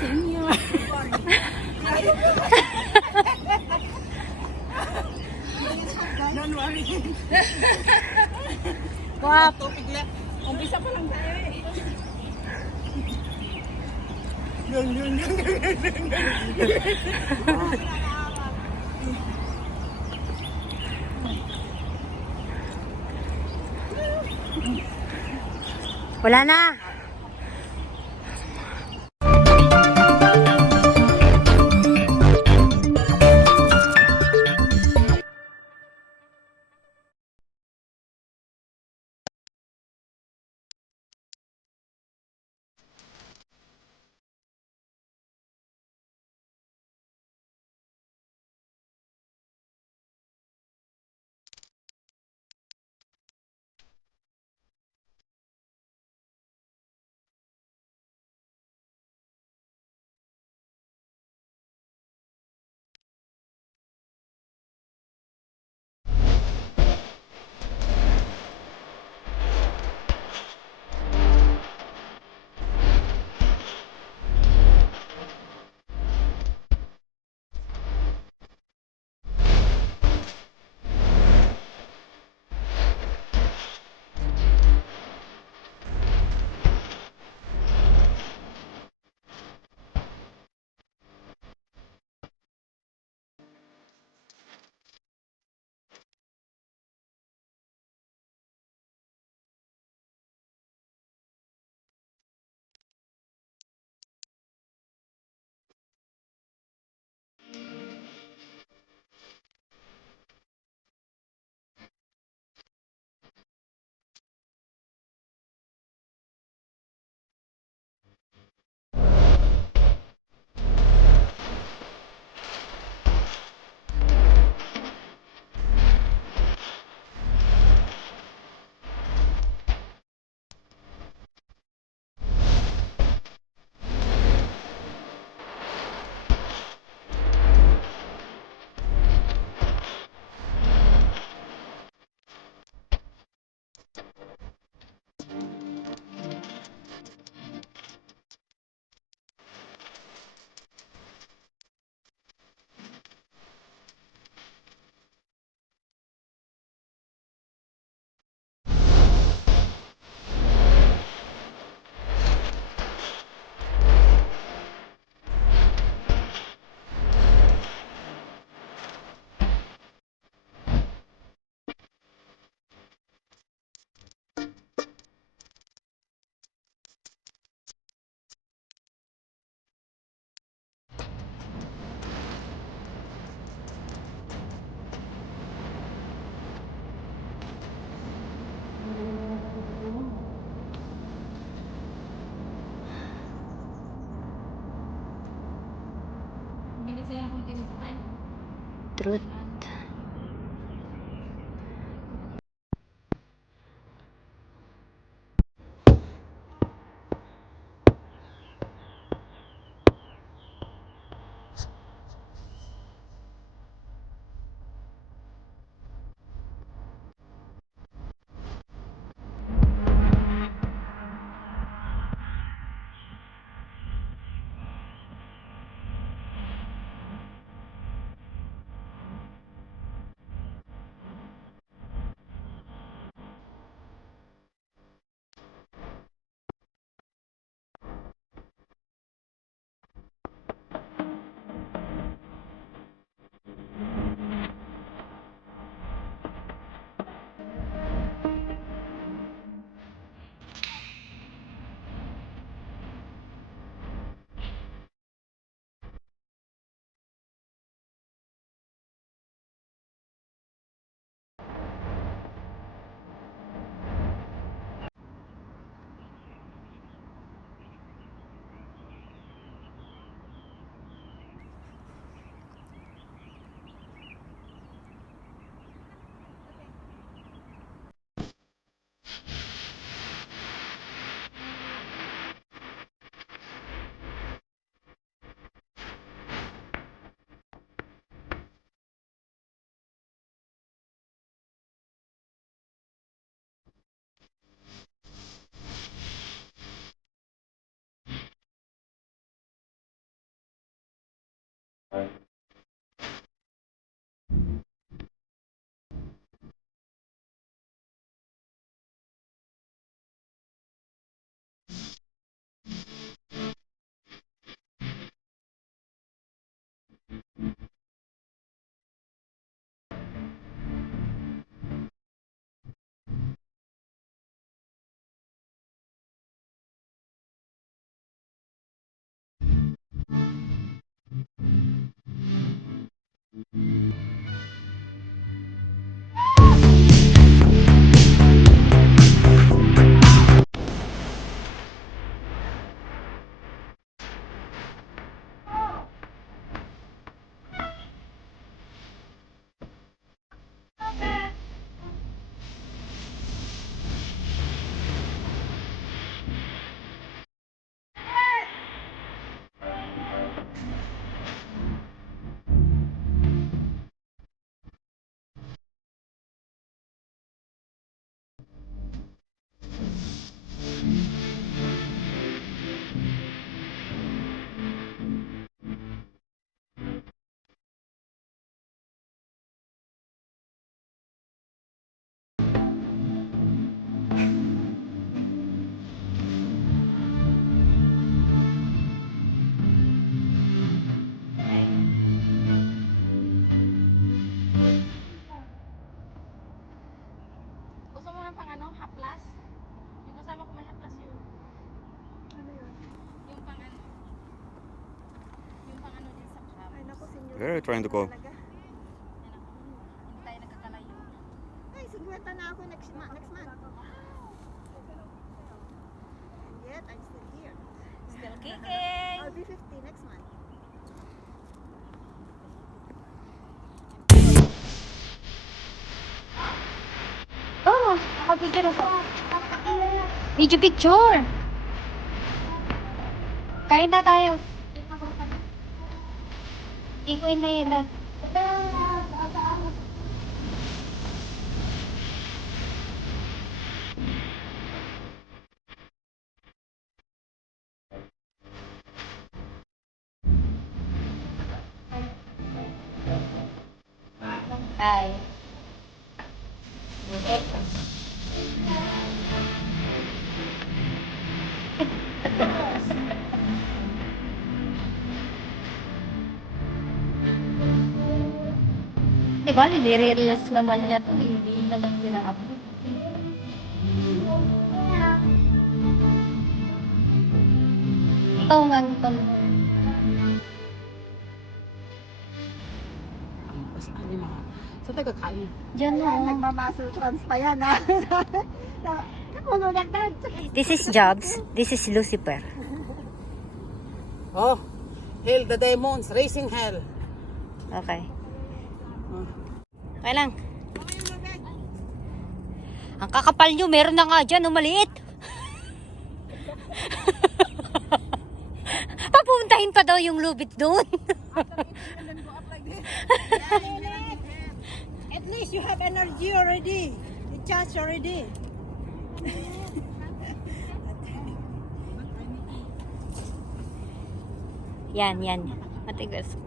Senior. Don't worry. Wap. Tupig lang. Umpisa pa lang tayo eh. Wala na. Truth. Where are you trying to go? Talaga. Hindi tayo nagkakalayo. Ay, 50 na ako next month. And yet, I'm still here. Still kicking. I'll be 50 next month. Oh, nakapicture ako. Video picture. Kain na tayo. Ikuin na yun. Hi. Diba, nire-reels naman niya ito. Hindi na lang pina-upload. Oo nga, Saan tayo kakain? Diyan na. Nagmamaso trans pa yan, ha? Nakulo lang dad. This is Jobs. This is Lucifer. Oh, Hell the Demons, Racing Hell. Okay. Okay lang. Ang kakapal nyo, meron na nga dyan, maliit. Papuntahin pa daw yung lubid doon. At least you have energy already. You charge already. Yan, yan. Matigas.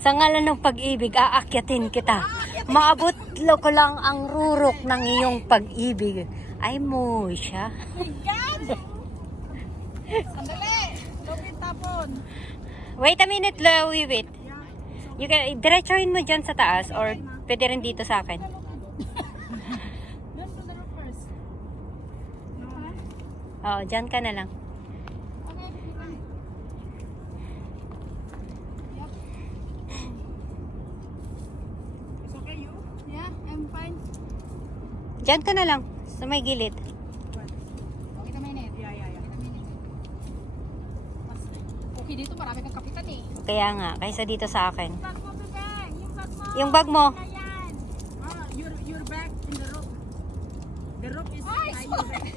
Sa ngalan ng pag-ibig, aakyatin kita. Maabot ko lang ang rurok ng iyong pag-ibig. Ay mo siya. Sandali! Lupit tapon. Wait a minute, wait. You can, diretsuhin mo dyan sa taas or pwede rin dito sa akin. Doon to the roof first. Oo, dyan ka na lang. It's okay, you? Yeah, I'm fine. Dyan ka na lang, sa may gilid. Okay naman yun. Yeah. Okay dito, marami kang kapitan eh. Kaya nga, kaysa dito sa akin. Bag mo, bebe! Yung Yung bag mo! bag mo. Ayan! Your bag in the rope. The rope is your bag.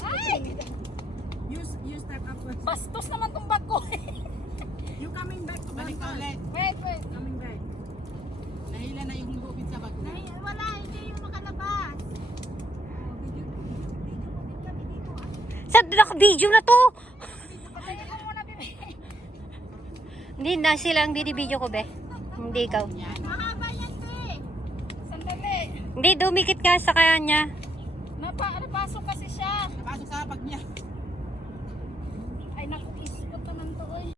Ay! You step up first. Bastos naman tong bag ko. You coming back to Balik ka ulit. Wait. Coming back. Nahila na yung lubid sa bag. Wala, hindi yung makalabas. Sa naka-video na to! Hindi na sila ang video ko, be. Hindi ikaw. Mahaba yan, te. Sandali. Hindi, dumikit ka sa kanya. Napasok kasi siya. Napasok sa bag niya. Ay, naku, ispot naman to, oy.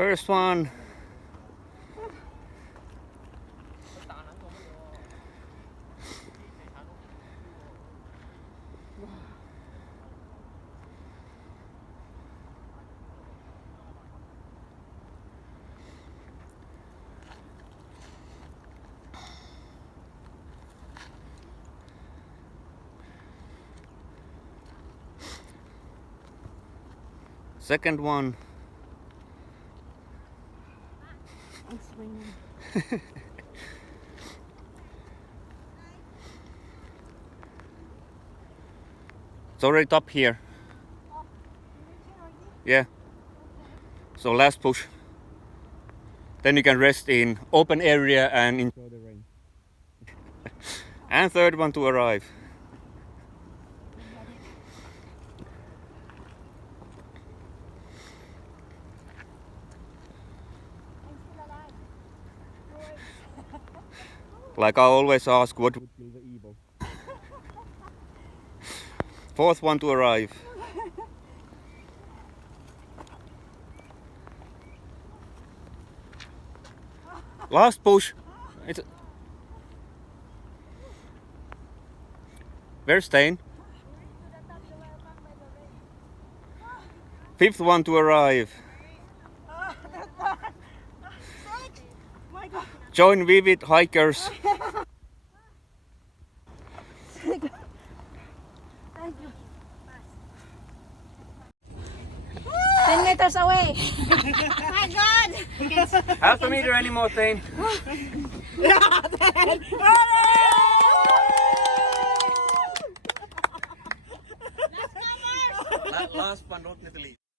First one. Second one. It's already top here. Yeah. So last push. Then you can rest in open area and enjoy the rain. And third one to arrive. Like I always ask, what would kill the evil? Fourth one to arrive. Last push. It's Where's Stain? Fifth one to arrive. Join Vivid hikers. 10 meters away. Half a meter anymore, Stain. Last but not least.